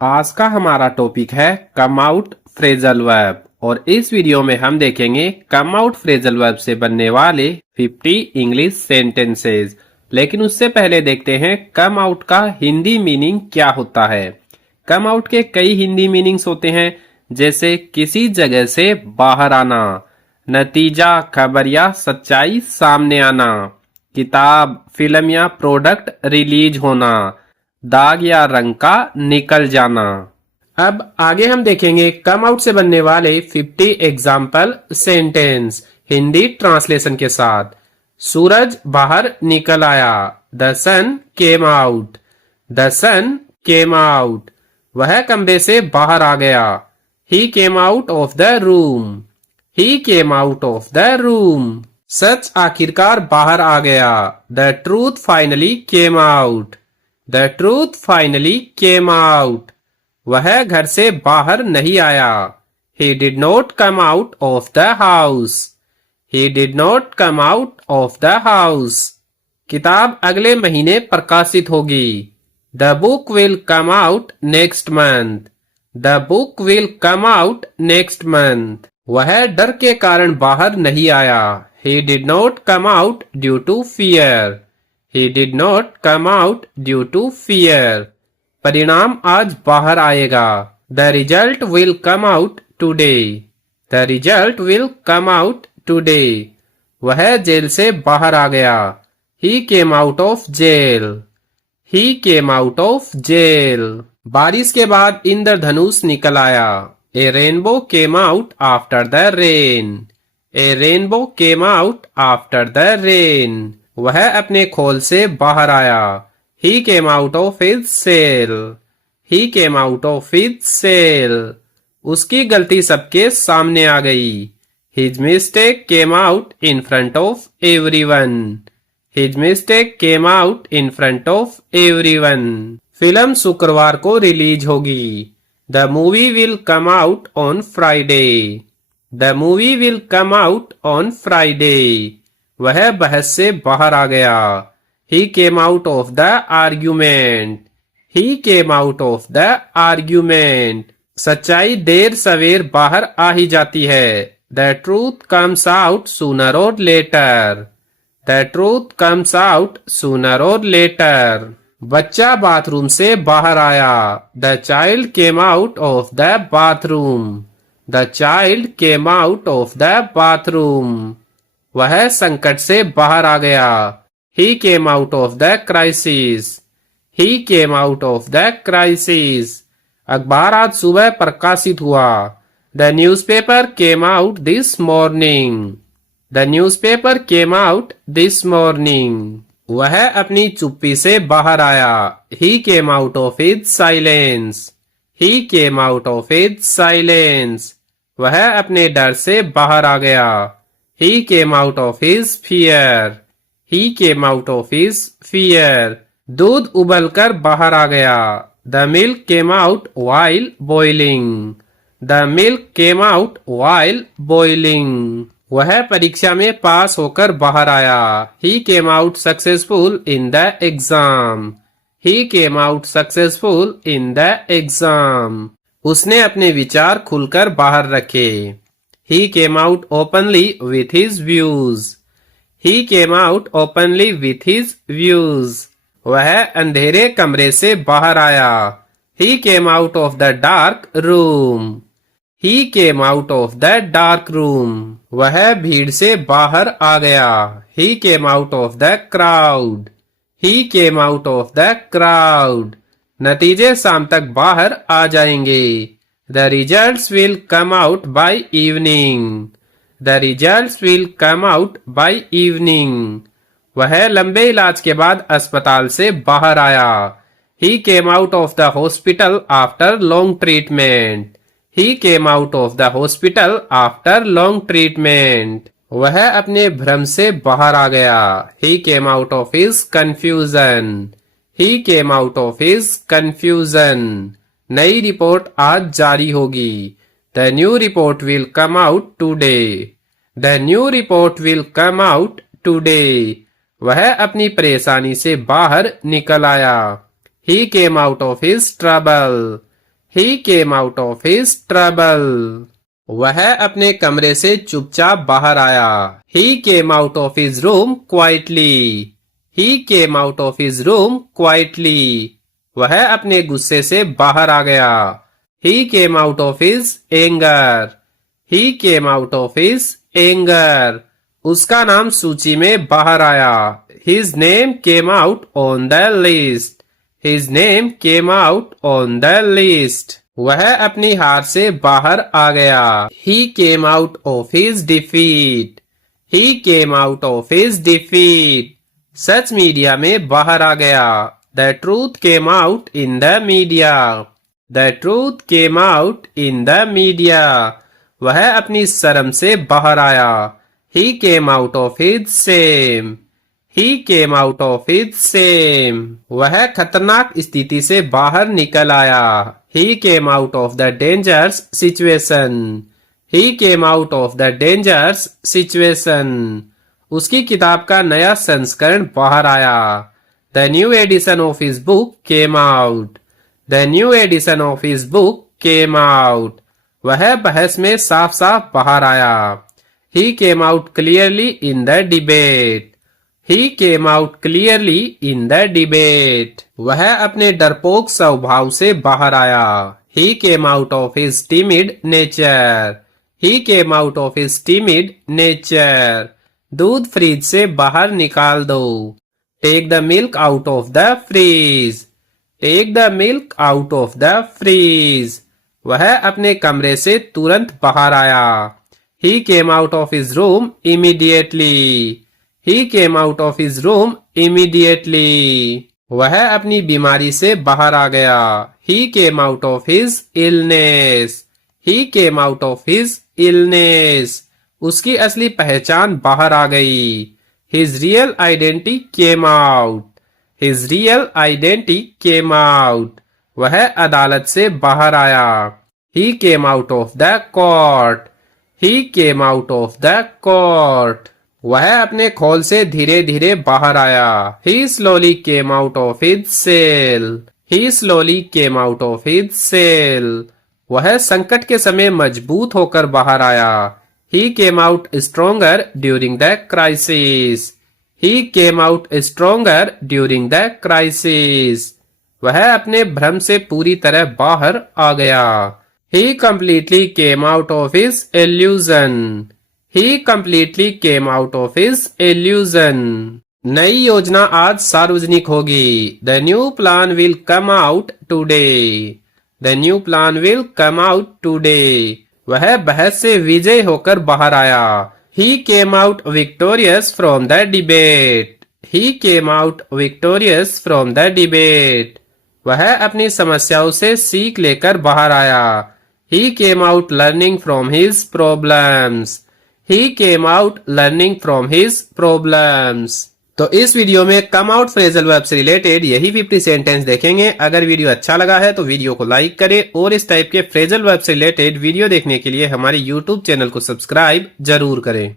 आज का हमारा टॉपिक है कम आउट फ्रेजल वर्ब और इस वीडियो में हम देखेंगे कम आउट फ्रेजल वर्ब से बनने वाले 50 इंग्लिश सेंटेंसेस। लेकिन उससे पहले देखते हैं कम आउट का हिंदी मीनिंग क्या होता है। कम आउट के कई हिंदी मीनिंग्स होते हैं, जैसे किसी जगह से बाहर आना, नतीजा, खबर या सच्चाई सामने आना, किताब, फिल्म या प्रोडक्ट रिलीज होना, दाग या रंग का निकल जाना। अब आगे हम देखेंगे कम आउट से बनने वाले 50 एग्जाम्पल सेंटेंस हिंदी ट्रांसलेशन के साथ। सूरज बाहर निकल आया, the sun came out. The sun came out, वह कमरे से बाहर आ गया। He came out of the room. He came out of the room. सच आखिरकार बाहर आ गया, the truth finally came out. The truth finally came out, वह घर से बाहर नहीं आया। He did not come out of the house. He did not come out of the house, किताब अगले महीने प्रकाशित होगी। The book will come out next month. The book will come out next month, वह डर के कारण बाहर नहीं आया। He did not come out due to fear. He did not come out due to fear. परिणाम आज बाहर आएगा। The result will come out today. The result will come out today. वह जेल से बाहर आ गया। He came out of jail. He came out of jail. बारिश के बाद इंद्रधनुष निकल आया। A rainbow came out after the rain. A rainbow came out after the rain. वह अपने खोल से बाहर आया। He came out of his cell. He came out of his cell. उसकी गलती सबके सामने आ गई। His mistake came out in front of everyone. His mistake came out in front of everyone. Film शुक्रवार को रिलीज होगी। The movie will come out on Friday. The movie will come out on Friday. वह बहस से बाहर आ गया। He came out of the argument. He came out of the argument. सच्चाई देर सवेर बाहर आ ही जाती है। The truth comes out sooner or later. The truth comes out sooner or later. बच्चा बाथरूम से बाहर आया। The child came out of the bathroom. The child came out of the bathroom. वह संकट से बाहर आ गया। He came out of the crisis. He came out of the crisis. अखबार आज सुबह प्रकाशित हुआ। The newspaper came out this morning. The newspaper came out this morning. वह अपनी चुप्पी से बाहर आया। He came out of his silence. He came out of his silence. वह अपने डर से बाहर आ गया। He came out of his fear. He came out of his fear. दूध उबलकर बाहर आ गया। The milk came out while boiling. The milk came out while boiling. वह परीक्षा में पास होकर बाहर आया। He came out successful in the exam. He came out successful in the exam. उसने अपने विचार खुलकर बाहर रखे। He came out openly with his views. He came out openly with his views. वह अंधेरे कमरे से बाहर आया। He came out of the dark room. He came out of the dark room. वह भीड़ से बाहर आ गया। He came out of the crowd. He came out of the crowd. नतीजे शाम तक बाहर आ जाएंगे। The results will come out by evening. The results will come out by evening. वह लंबे इलाज के बाद अस्पताल से बाहर आया। He came out of the hospital after long treatment. He came out of the hospital after long treatment. वह अपने भ्रम से बाहर आ गया। He came out of his confusion. He came out of his confusion. नई रिपोर्ट आज जारी होगी। The new report will come out today. The new report will come out today. वह अपनी परेशानी से बाहर निकल आया। He came out of his trouble. He came out of his trouble. वह अपने कमरे से चुपचाप बाहर आया. He came out of his room quietly. He came out of his room quietly. वह अपने गुस्से से बाहर आ गया. He came out of his anger. He came out of his anger. उसका नाम सूची में बाहर आया. His name came out on the list. His name came out on the list. वह अपनी हार से बाहर आ गया. He came out of his defeat. He came out of his defeat. Such media में बाहर आ गया. The truth came out in the media. The truth came out in the media. वह अपनी शर्म से बाहर आया. He came out of his shame. He came out of his shame. वह खतरनाक स्थिति से बाहर निकल आया. He came out of the dangerous situation. He came out of the dangerous situation. उसकी किताब का नया संस्करण बाहर आया. The new edition of his book came out. The new edition of his book came out. वह बहस में साफ साफ बाहर आया. He came out clearly in the debate. He came out clearly in the debate. वह अपने डरपोक स्वभाव से बाहर आया. He came out of his timid nature. He came out of his timid nature. दूध फ्रिज से बाहर निकाल दो. Take the milk out of the freeze. Take the milk out of the freeze. वह अपने कमरे से तुरंत बाहर आया. He came out of his room immediately. He came out of his room immediately. वह अपनी बीमारी से बाहर आ गया. He came out of his illness. He came out of his illness. उसकी असली पहचान बाहर आ गई. His real identity came out. His real identity came out. वह अदालत से बाहर आया. He came out of the court. He came out of the court. वह अपने खोल से धीरे धीरे बाहर आया. He slowly came out of his cell. He slowly came out of his cell. वह संकट के समय मजबूत होकर बाहर आया. He came out stronger during the crisis. He came out stronger during the crisis. वह अपने भ्रम से पूरी तरह बाहर आ गया. He completely came out of his illusion. He completely came out of his illusion. नई योजना आज सार्वजनिक होगी. The new plan will come out today. The new plan will come out today. वह बहस से विजय होकर बाहर आया. He came out victorious from the debate. He came out victorious from the debate. वह अपनी समस्याओं से सीख लेकर बाहर आया. He came out learning from his problems. He came out learning from his problems. तो इस वीडियो में कम आउट फ्रेजल वर्ब से रिलेटेड यही 50 सेंटेंस देखेंगे. अगर वीडियो अच्छा लगा है तो वीडियो को लाइक करें और इस टाइप के फ्रेजल वर्ब से रिलेटेड वीडियो देखने के लिए हमारे YouTube चैनल को सब्सक्राइब जरूर करें.